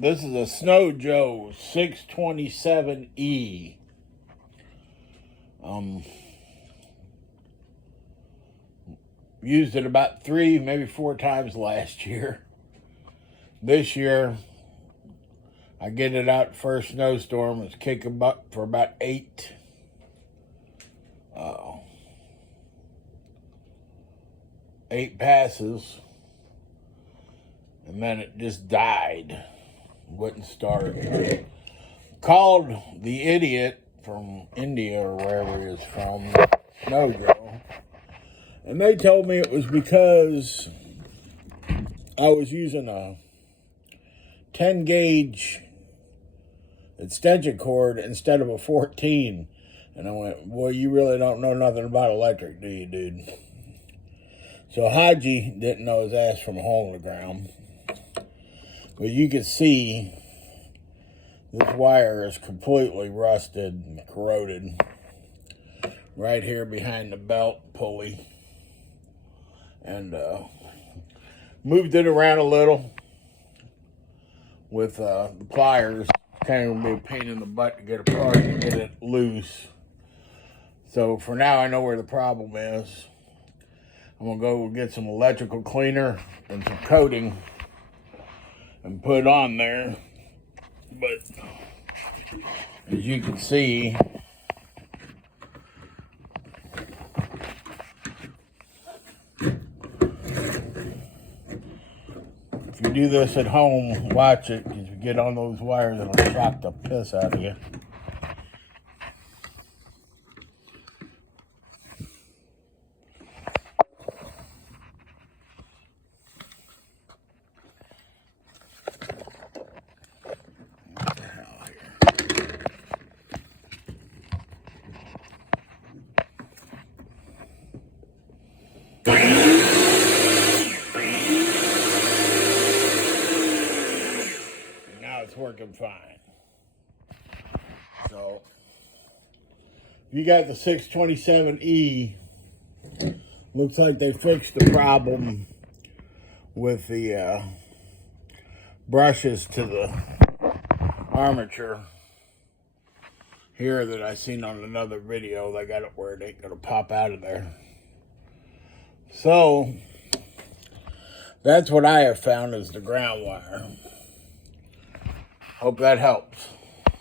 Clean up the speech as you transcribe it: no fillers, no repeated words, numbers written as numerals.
This is a Snow Joe 627E. Used it about 3, maybe 4 times last year. This year, I get it out first snowstorm. It's kicking butt for about 8. 8 passes. And then it just died. Wouldn't start. Called the idiot from India or wherever he is from, Snow Joe. And they told me it was because I was using a 10 gauge extension cord instead of a 14. And I went, well, you really don't know nothing about electric, do you, dude? So Haji didn't know his ass from a hole in the ground. But you can see this wire is completely rusted and corroded right here behind the belt pulley. And moved it around a little with the pliers. Kind of be a pain in the butt to get apart and get it loose. So for now, I know where the problem is. I'm going to go get some electrical cleaner and some coating and put on there. But as you can see, if you do this at home, watch it, because if you get on those wires, it'll shock the piss out of you. Now it's working fine. So, if you got the 627E, looks like they fixed the problem with the brushes to the armature here that I seen on another video. They got it where it ain't gonna pop out of there. So that's what I have found is the ground wire. Hope that helps.